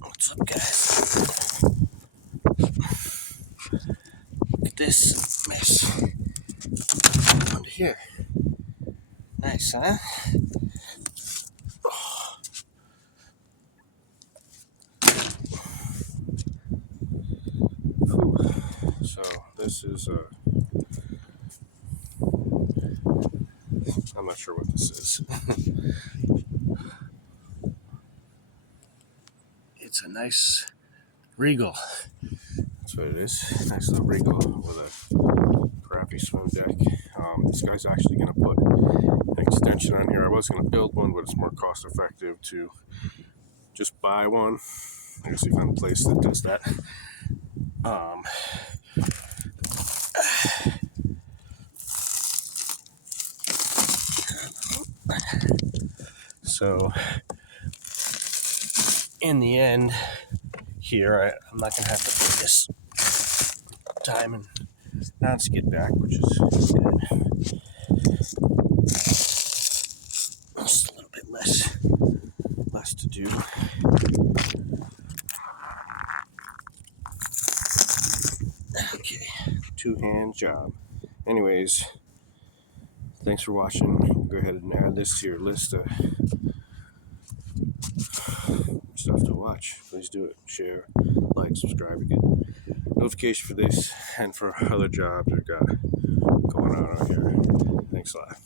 What's up, guys? Look at this mess under here. Nice, huh? Whew. So this is I'm not sure what this is. It's a nice Regal. That's what it is. Nice little Regal with a crappy swim deck. This guy's actually going to put an extension on here. I was going to build one, but it's more cost effective to just buy one. I guess we found a place that does that. So in the end here, I'm not going to have to put this diamond non-skid back, which is good. Just a little bit less to do. Okay, two-hand job. Anyways, thanks for watching. Go ahead and add this to your list of stuff to watch. Please do it. Share, like, subscribe. You get notification for this and for other jobs we've got going on out here. Thanks a lot.